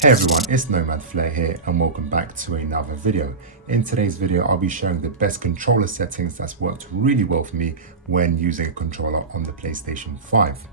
Hey everyone, it's Nomad Flair here and welcome back to another video. In today's video, I'll be showing the best controller settings that's worked really well for me when using a controller on the PlayStation 5.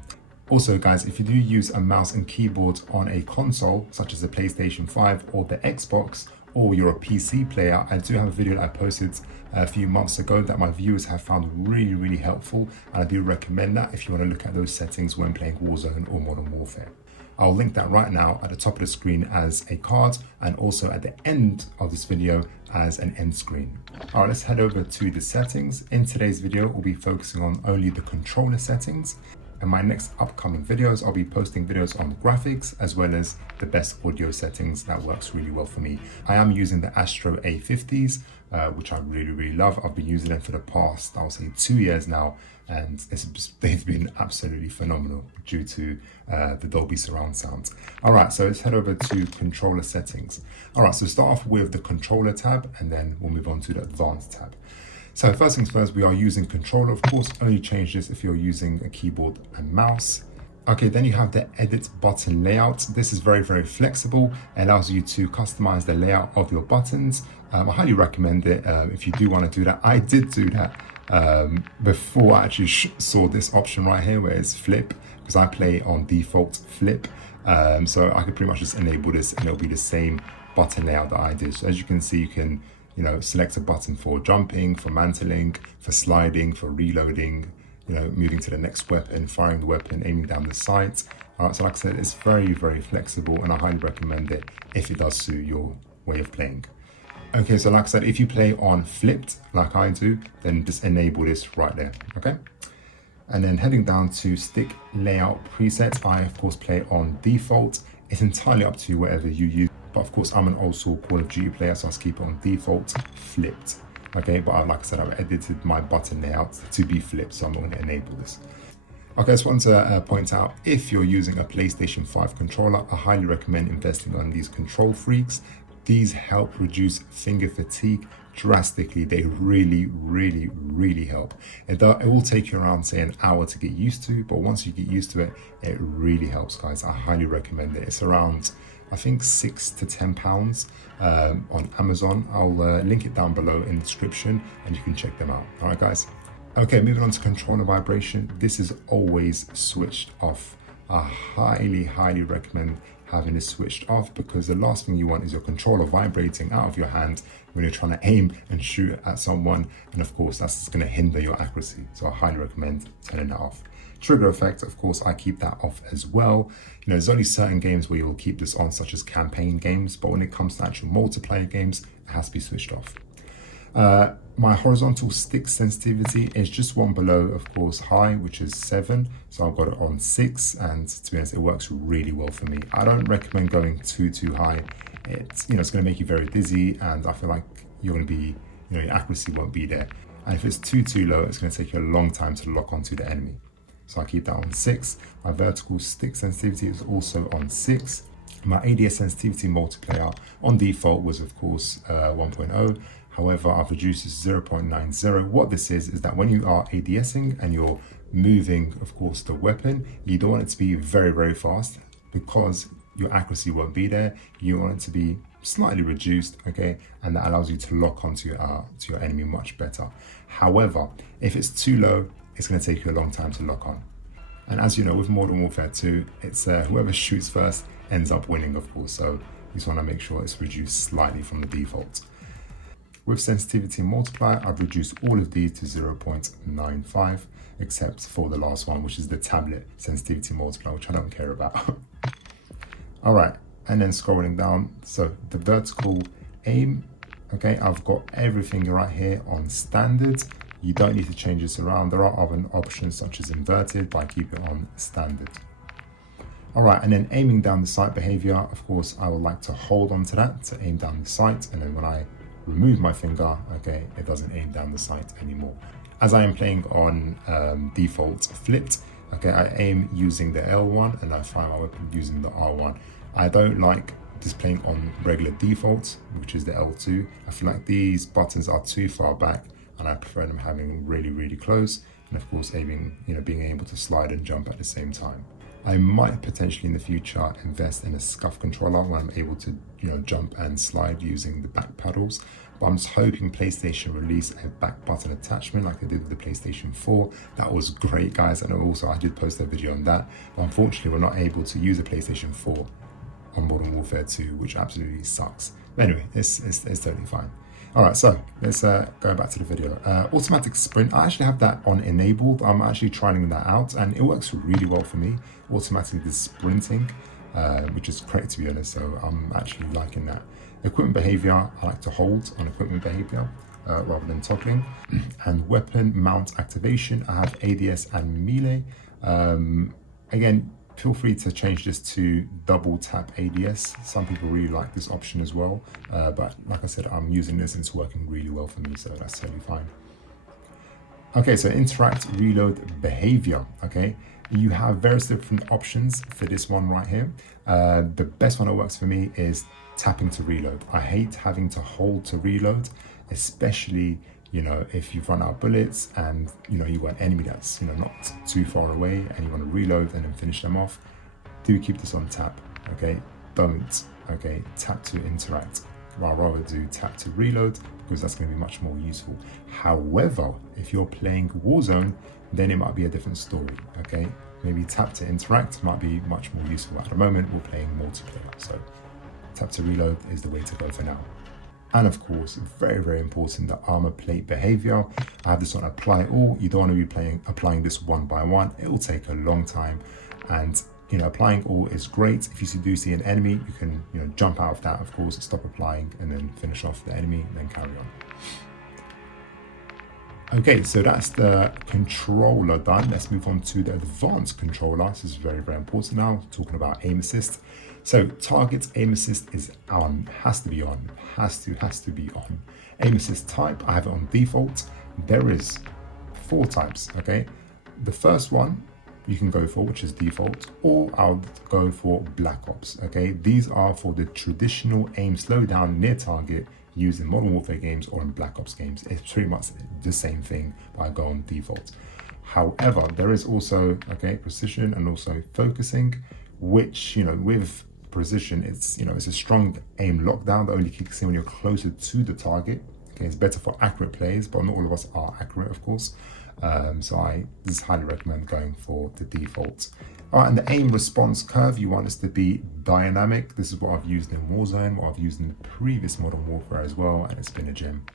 Also guys, if you do use a mouse and keyboard on a console, such as the PlayStation 5 or the Xbox, or you're a PC player, I do have a video that I posted a few months ago that my viewers have found really helpful, and I do recommend that if you want to look at those settings when playing Warzone or Modern Warfare. I'll link that right now at the top of the screen as a card and also at the end of this video as an end screen. All right, let's head over to the settings. In today's video, we'll be focusing on only the controller settings. In my next upcoming videos, I'll be posting videos on graphics as well as the best audio settings that works really well for me. I am using the Astro A50s, which I really love. I've been using them for the past, I'll say 2 years now, and they've been absolutely phenomenal due to the Dolby surround sound. All right, so let's head over to controller settings. All right, so start off with the controller tab and then we'll move on to the advanced tab. So first things first, we are using controller. Of course, only change this if you're using a keyboard and mouse. Okay, then you have the edit button layout. This is very flexible. It allows you to customize the layout of your buttons. I highly recommend it if you do want to do that. I did do that before I actually saw this option right here where it's flip, because I play on default flip. So I could pretty much just enable this and it'll be the same button layout that I did. So as you can see, you can select a button for jumping, for mantling, for sliding, for reloading, moving to the next weapon, firing the weapon, aiming down the sight. All right, so like I said, it's very flexible and I highly recommend it if it does suit your way of playing. Okay, so like I said, if you play on flipped like I do, then just enable this right there, okay? And then heading down to stick layout presets, I of course play on default. It's entirely up to you whatever you use. But of course, I'm an old school Call of Duty player, so I'll keep it on default flipped. Okay, but like I said, I've edited my button layout to be flipped, so I'm not going to enable this. Okay, I just want to point out, if you're using a PlayStation 5 controller, I highly recommend investing on these control freaks. These help reduce finger fatigue drastically. They really help. It will take you around, say, an hour to get used to, but once you get used to it, it really helps, guys. I highly recommend it. It's around, I think, £6 to £10 on Amazon. I'll link it down below in the description and you can check them out. All right, guys. Okay, moving on to controller vibration. This is always switched off. I highly recommend having this switched off, because the last thing you want is your controller vibrating out of your hand when you're trying to aim and shoot at someone, and of course that's going to hinder your accuracy. So I highly recommend turning that off. Trigger effect, of course, I keep that off as well. There's only certain games where you'll keep this on, such as campaign games, but when it comes to actual multiplayer games, it has to be switched off. My horizontal stick sensitivity is just one below, of course, high, which is 7. So I've got it on 6, and to be honest, it works really well for me. I don't recommend going too high. It's going to make you very dizzy, and I feel like you're going to be, your accuracy won't be there. And if it's too low, it's going to take you a long time to lock onto the enemy. So I keep that on 6. My vertical stick sensitivity is also on 6. My ADS sensitivity multiplier on default was, of course, 1.0. However, I've reduced this to 0.90. What this is that when you are ADSing and you're moving, of course, the weapon, you don't want it to be very fast, because your accuracy won't be there. You want it to be slightly reduced, okay? And that allows you to lock onto to your enemy much better. However, if it's too low, it's going to take you a long time to lock on. And as you know, with Modern Warfare 2, it's whoever shoots first ends up winning, of course. So you just want to make sure it's reduced slightly from the default. With sensitivity multiplier, I've reduced all of these to 0.95, except for the last one, which is the tablet sensitivity multiplier, which I don't care about. All right, and then scrolling down, so the vertical aim, okay, I've got everything right here on standard. You don't need to change this around. There are other options such as inverted, but I keep it on standard. All right, and then aiming down the sight behavior, of course, I would like to hold on to that to aim down the sight, and then when I remove my finger, okay, it doesn't aim down the sight anymore. As I am playing on default flipped, okay, I aim using the L1 and I fire my weapon using the R1. I don't like just playing on regular default, which is the L2. I feel like these buttons are too far back and I prefer them having really close, and of course aiming, being able to slide and jump at the same time. I might potentially in the future invest in a scuff controller where I'm able to, jump and slide using the back pedals. But I'm just hoping PlayStation release a back button attachment like they did with the PlayStation 4. That was great, guys. And also I did post a video on that. But unfortunately, we're not able to use a PlayStation 4 on Modern Warfare 2, which absolutely sucks. But anyway, it's totally fine. All right, so let's go back to the video. Automatic sprint, I actually have that on enabled. I'm actually trying that out and it works really well for me. Automatically sprinting, which is great to be honest. So I'm actually liking that. Equipment behavior, I like to hold on equipment behavior rather than toggling. And weapon mount activation, I have ADS and melee. Again, feel free to change this to double tap ADS. Some people really like this option as well. But like I said, I'm using this and it's working really well for me, so that's totally fine. Okay, so interact, reload, behavior, okay? You have various different options for this one right here. The best one that works for me is tapping to reload. I hate having to hold to reload, especially if you've run out of bullets and you got an enemy that's not too far away and you want to reload and then finish them off. Do keep this on tap, okay? Don't tap to interact. I'd rather do tap to reload because that's going to be much more useful. However, if you're playing Warzone, then it might be a different story, okay? Maybe tap to interact might be much more useful. At the moment, we're playing multiplayer, so tap to reload is the way to go for now. And of course, very, very important, the armor plate behavior. I have this on apply all. You don't want to be applying this one by one. It will take a long time. And applying all is great. If you do see an enemy, you can jump out of that, of course, stop applying and then finish off the enemy and then carry on. Okay, so that's the controller done. Let's move on to the advanced controller. This is very, very important now, talking about aim assist. So target aim assist is on, has to be on, has to be on. Aim assist type, I have it on default. There is 4 types, okay? The first one you can go for, which is default, or I'll go for Black Ops, okay? These are for the traditional aim slowdown near target used in Modern Warfare games or in Black Ops games. It's pretty much the same thing, but I go on default. However, there is also, precision and also focusing, which, with precision, it's a strong aim lockdown that only kicks in when you're closer to the target. Okay, it's better for accurate plays, but not all of us are accurate, of course. So I just highly recommend going for the default. All right, and the aim response curve, you want this to be dynamic. This is what I've used in Warzone, what I've used in the previous Modern Warfare as well, and it's been a gem.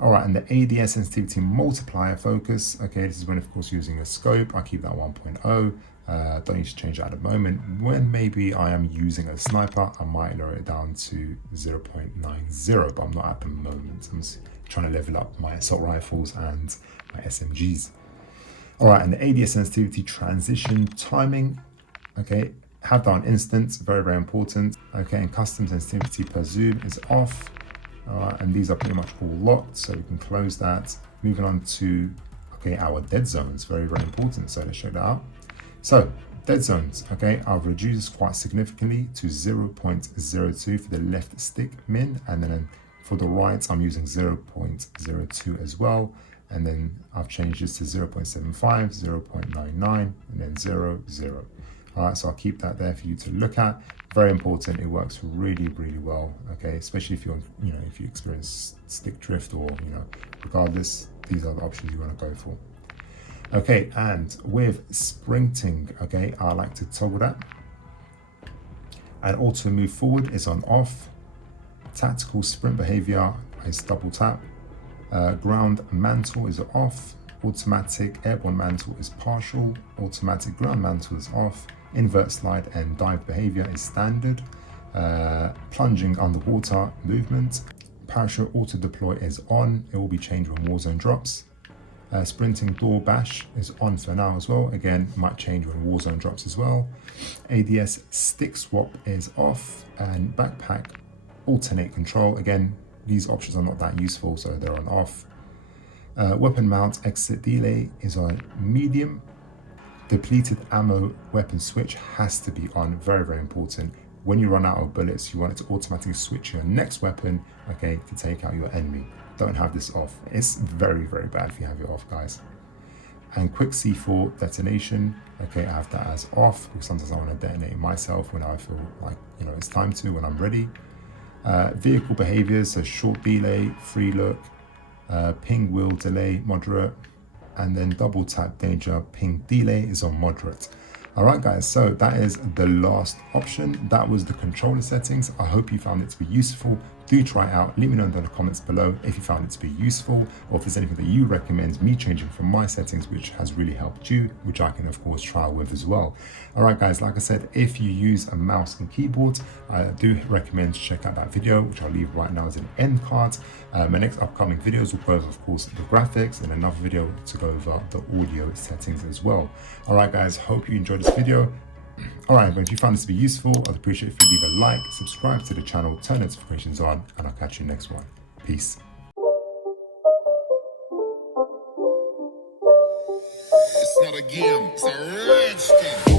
All right, and the ADS sensitivity multiplier focus. Okay, this is when, of course, using a scope. I keep that 1.0. Don't need to change that at the moment. When maybe I am using a sniper, I might lower it down to 0.90, but I'm not at the moment. I'm just trying to level up my assault rifles and my SMGs. All right, and the ADS sensitivity transition timing. Okay, have that on instant, very, very important. Okay, and custom sensitivity per zoom is off. All right, and these are pretty much all locked, so we can close that. Moving on to, our dead zones, very, very important. So let's check that out. So dead zones, I've reduced quite significantly to 0.02 for the left stick min, and then for the right, I'm using 0.02 as well. And then I've changed this to 0.75, 0.99, and then 0, 0. All right, so I'll keep that there for you to look at. Very important, it works really, really well, especially if you're, if you experience stick drift or, regardless, these are the options you want to go for. Okay, and with sprinting, I like to toggle that. And auto move forward is on off. Tactical sprint behavior is double tap. Ground mantle is off. Automatic airborne mantle is partial. Automatic ground mantle is off. Invert slide and dive behavior is standard. Plunging underwater movement. Parachute auto deploy is on. It will be changed when Warzone drops. Sprinting door bash is on for now as well. Again, might change when Warzone drops as well. ADS stick swap is off, and backpack alternate control. Again, these options are not that useful, so they're on off. Weapon mount exit delay is on medium. Depleted ammo weapon switch has to be on, very, very important. When you run out of bullets, you want it to automatically switch your next weapon, to take out your enemy. Don't have this off. It's very, very bad if you have it off, guys. And quick C4 detonation, okay, I have that as off because sometimes I want to detonate myself when I feel like, you know, it's time to, when I'm ready. Vehicle behaviors, so short delay, free look, ping wheel delay, moderate, and then double tap danger, ping delay is on moderate. All right, guys, so that is the last option. That was the controller settings. I hope you found it to be useful. Do try it out. Let me know in the comments below if you found it to be useful, or if there's anything that you recommend me changing from my settings, which has really helped you, which I can of course trial with as well. All right, guys, like I said, if you use a mouse and keyboard, I do recommend to check out that video, which I'll leave right now as an end card. My next upcoming videos will go over, of course, the graphics, and another video to go over the audio settings as well. All right, guys, hope you enjoyed this video. All right, but if you found this to be useful, I'd appreciate if you leave a like, subscribe to the channel, turn notifications on, and I'll catch you next one. Peace. It's not a game, it's a rich thing.